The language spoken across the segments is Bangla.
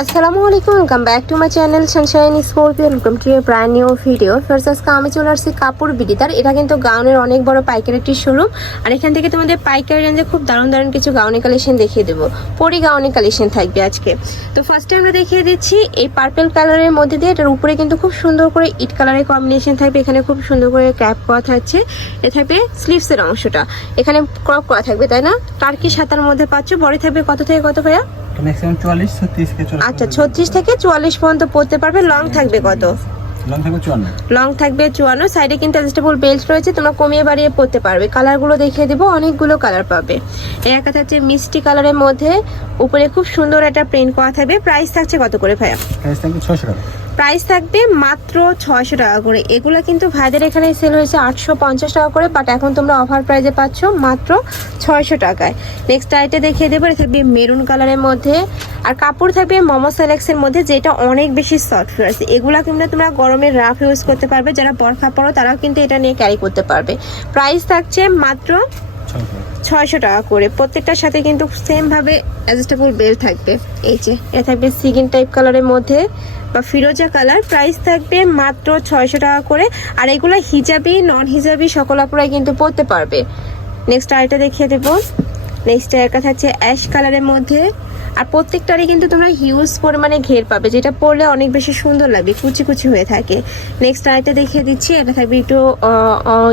আসসালামু আলাইকুম welcome back to my channel sunshine scorpio welcome to brand new video first আজকে আমি চলে আসছি কাপড় বিডিতার এটা কিন্তু গাউনের অনেক বড় পাইকারি একটি শোরুম আর এখান থেকে তোমাদের পাইকারি রেঞ্জে খুব দারুণ দারুণ কিছু গাউনের কালেকশন দেখিয়ে দেবো। পরি গাউনি কালেকশন থাকবে আজকে। তো ফার্স্টে আমরা দেখিয়ে দিচ্ছি এই পার্পেল কালারের মধ্যে দিয়ে, এটার উপরে কিন্তু খুব সুন্দর করে ইট কালারের কম্বিনেশন থাকবে। এখানে খুব সুন্দর করে ক্যাপ করা থাকছে। এ থাকবে স্লিভসের অংশটা। এখানে ক্রপ করা থাকবে, তাই না? টার্কি সাতার মধ্যে পাচ্ছ। বড় থাকবে কত থেকে কত ভাইয়া? ম্যাক্সিমাম চুয়াল্লিশ ছত্রিশ আচ্ছা ছত্রিশ থেকে চুয়াল্লিশ পর্যন্ত পড়তে পারবে। লং থাকবে কত? লং থাকবে চুয়ান্ন। সাইডে কিন্তু অ্যাডজাস্টেবল বেল্ট রয়েছে তোমরা কমিয়ে বাড়িয়ে পড়তে পারবে। কালারগুলো দেখিয়ে দেবো অনেকগুলো কালার পাবে। এই একটা আছে মিষ্টি কালারের মধ্যে উপরে খুব সুন্দর একটা প্রিন্ট করা থাকবে। প্রাইস থাকছে কত করে ভাইয়া? প্রাইস থাকবে ছশো টাকা। প্রাইস থাকবে মাত্র ছয়শো টাকা করে। এগুলো কিন্তু ভাইদের এখানে সেল হয়েছে আটশো পঞ্চাশ টাকা করে বাট এখন তোমরা অফার প্রাইসে পাচ্ছ মাত্র ছয়শো টাকায়। নেক্সট আইটে দেখিয়ে দেবো, এটা থাকবে মেরুন কালারের মধ্যে। আর কাপড় থাকবে মোমো সেলেক্সের মধ্যে, যেটা অনেক বেশি সফট আছে এগুলো কিন্তু তোমরা গরমের রাফ ইউজ করতে পারবে, যারা বরখা পড়ো তারাও কিন্তু এটা নিয়ে ক্যারি করতে পারবে। প্রাইস থাকছে মাত্র ছয়শো টাকা করে। প্রত্যেকটার সাথে কিন্তু সেমভাবে অ্যাডজাস্টেবল বেল থাকবে। এই যে এ থাকবে সিগিন টাইপ কালারের মধ্যে। বা ফিরোজা কালার প্রাইস থাকবে মাত্র ছয়শো টাকা করে। আর এগুলো হিজাবি নন হিজাবি সকল আপুরাই কিন্তু পরতে পারবে। নেক্সট আরেকটা দেখিয়ে দেবো। নেক্সট একটা থাকছে অ্যাশ কালারের মধ্যে। আর প্রত্যেকটারই কিন্তু তোমরা হিউজ পরিমাণে ঘের পাবে, যেটা পরলে অনেক বেশি সুন্দর লাগবে, কুচি কুচি হয়ে থাকে। নেক্সট আরেকটা দেখিয়ে দিচ্ছি, এটা থাকবে একটু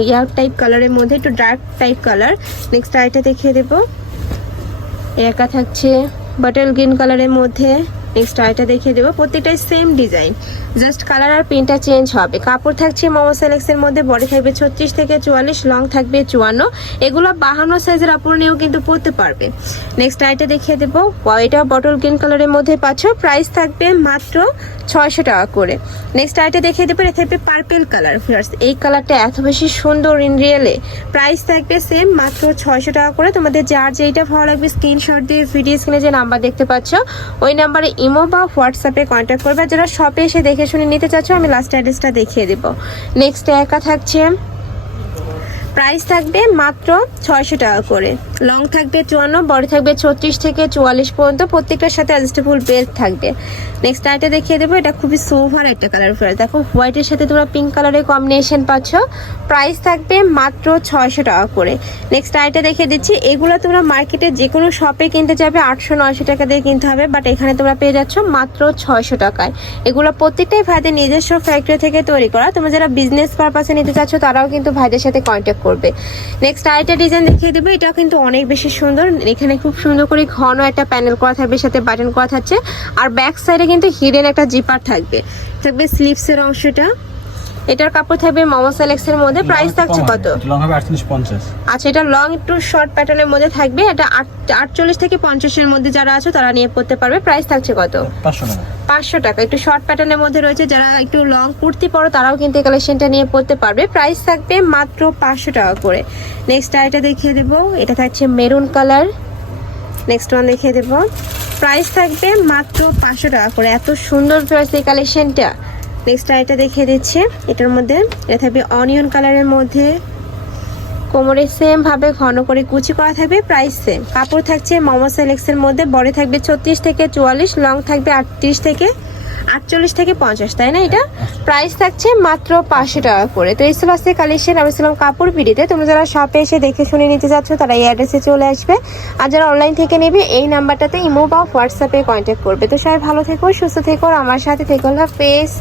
ইয়ার টাইপ কালারের মধ্যে, একটু ডার্ক টাইপ কালার নেক্সট আরেকটা দেখিয়ে দেবো। একা থাকছে বাটার গ্রিন কালারের মধ্যে। নেক্সট আরেকটা দেখিয়ে দেবো। প্রত্যেকটাই সেম ডিজাইন জাস্ট কালার আর প্রিন্টটা চেঞ্জ হবে। কাপড় থাকছে মোমো সেলেক্সের মধ্যে বডি থাকবে ছত্রিশ থেকে চুয়াল্লিশ লং থাকবে চুয়ান্ন। এগুলো বাহান্ন সাইজের আপুর নিয়েও কিন্তু পরতে পারবে। নেক্সট আইটা দেখিয়ে দেবো। এটা বটল গ্রিন কালারের মধ্যে পাচ্ছ। প্রাইস থাকবে মাত্র ছয়শো টাকা করে। নেক্সট আইটা দেখিয়ে দেবো। এটা থাকবে পার্পেল কালার ফিয়ার্স এই কালারটা এত বেশি সুন্দর ইন রিয়েলে প্রাইস থাকবে সেম মাত্র ছয়শো টাকা করে। তোমাদের যার যেইটা ভালো লাগবে স্ক্রিনশট দিয়ে ভিডিও স্ক্রিনে যে নাম্বার দেখতে পাচ্ছ, ওই নাম্বারে ইমো বা হোয়াটসঅ্যাপে কন্ট্যাক্ট করবে। যারা শপে এসে দেখে শুনে নিতে চাচ্ছ, আমি লাস্ট অ্যাড্রেসটা দেখিয়ে দেবো। নেক্সট একা থাকছে প্রাইস থাকবে মাত্র ছয়শো টাকা করে। লং থাকবে চুয়ান্ন, বড় থাকবে ছত্রিশ থেকে চুয়াল্লিশ পর্যন্ত। প্রত্যেকটার সাথে অ্যাডজাস্টেবল বেল্ট থাকবে। নেক্সট আইটা দেখিয়ে দেবো, এটা খুবই সোভার একটা কালার ফেয়ার দেখো হোয়াইটের সাথে তোমরা পিঙ্ক কালারের কম্বিনেশন পাচ্ছ। প্রাইস থাকবে মাত্র ছয়শো টাকা করে। নেক্সট আইটা দেখিয়ে দিচ্ছি, এগুলো তোমরা মার্কেটে যে কোনো শপে কিনতে যাবে, আটশো নয়শো টাকা দিয়ে কিনতে হবে বাট এখানে তোমরা পেয়ে যাচ্ছ মাত্র ছয়শো টাকায়। এগুলো প্রত্যেকটাই ভাইদের নিজস্ব ফ্যাক্টরি থেকে তৈরি করা। তোমরা যারা বিজনেস পারপাসে নিতে চাচ্ছ, তারাও কিন্তু ভাইদের সাথে কন্ট্যাক্ট করবে। নেক্সট আরেকটা ডিজাইন দেখিয়ে দেবে। এটা কিন্তু অনেক বেশি সুন্দর। এখানে খুব সুন্দর করে ঘন একটা প্যানেল করা থাকবে, সাথে বাটন করা থাকছে। আর ব্যাক সাইডে কিন্তু হিডেন একটা জিপার থাকবে। থাকবে স্লিপসের অংশটা। এটার কাপড় থাকবে মোমো সেলেক্সের মধ্যে। প্রাইস থাকছে কত? লং হবে আচ্ছা এটা লং একটু শর্ট প্যাটার্নের মধ্যে থাকবে। এটা আট- আটচল্লিশ থেকে পঞ্চাশের মধ্যে যারা আছে তারা নিয়ে পড়তে পারবে। প্রাইস থাকছে কত? পাঁচশো টাকা। পাঁচশো টাকা। একটু শর্ট প্যাটার্নের মধ্যে রয়েছে। যারা একটু লং কুর্তি পরো তারাও কিন্তু এই কালেকশনটা নিয়ে পড়তে পারবে। প্রাইস থাকবে মাত্র পাঁচশো টাকা করে। নেক্সট আইটা দেখিয়ে দেবো। এটা থাকছে মেরুন কালার নেক্সট ওয়ান দেখিয়ে দেবো। প্রাইস থাকবে মাত্র পাঁচশো টাকা করে। এত সুন্দর প্রাইস এই কালেকশনটা নেক্সট আইটা দেখিয়ে দিচ্ছে। এটার মধ্যে, এটা থাকবে অনিয়ন কালারের মধ্যে। কোমরে সেম ভাবে ঘন করে কুচি করা থাকবে প্রাইস সেম কাপড় থাকছে মোমো সেলেক্সের মধ্যে, বড় থাকবে ছত্রিশ থেকে চুয়াল্লিশ লং থাকবে আটত্রিশ থেকে আটচল্লিশ থেকে পঞ্চাশ, তাই না এটা? প্রাইস থাকছে মাত্র পাঁচশো টাকা করে। তো এই ছিল আজকে কালেকশন আমি ছিলাম কাপড় বিড়িতে। তোমরা যারা শপে এসে দেখে শুনে নিতে চাচ্ছ, তারা এই অ্যাড্রেসে চলে আসবে। আর যারা অনলাইন থেকে নেবে, এই নাম্বারটাতে ইমো বা হোয়াটসঅ্যাপে কন্ট্যাক্ট করবে। তো সবাই ভালো থেকো, সুস্থ থেকো আমার সাথে থেকো। ফেস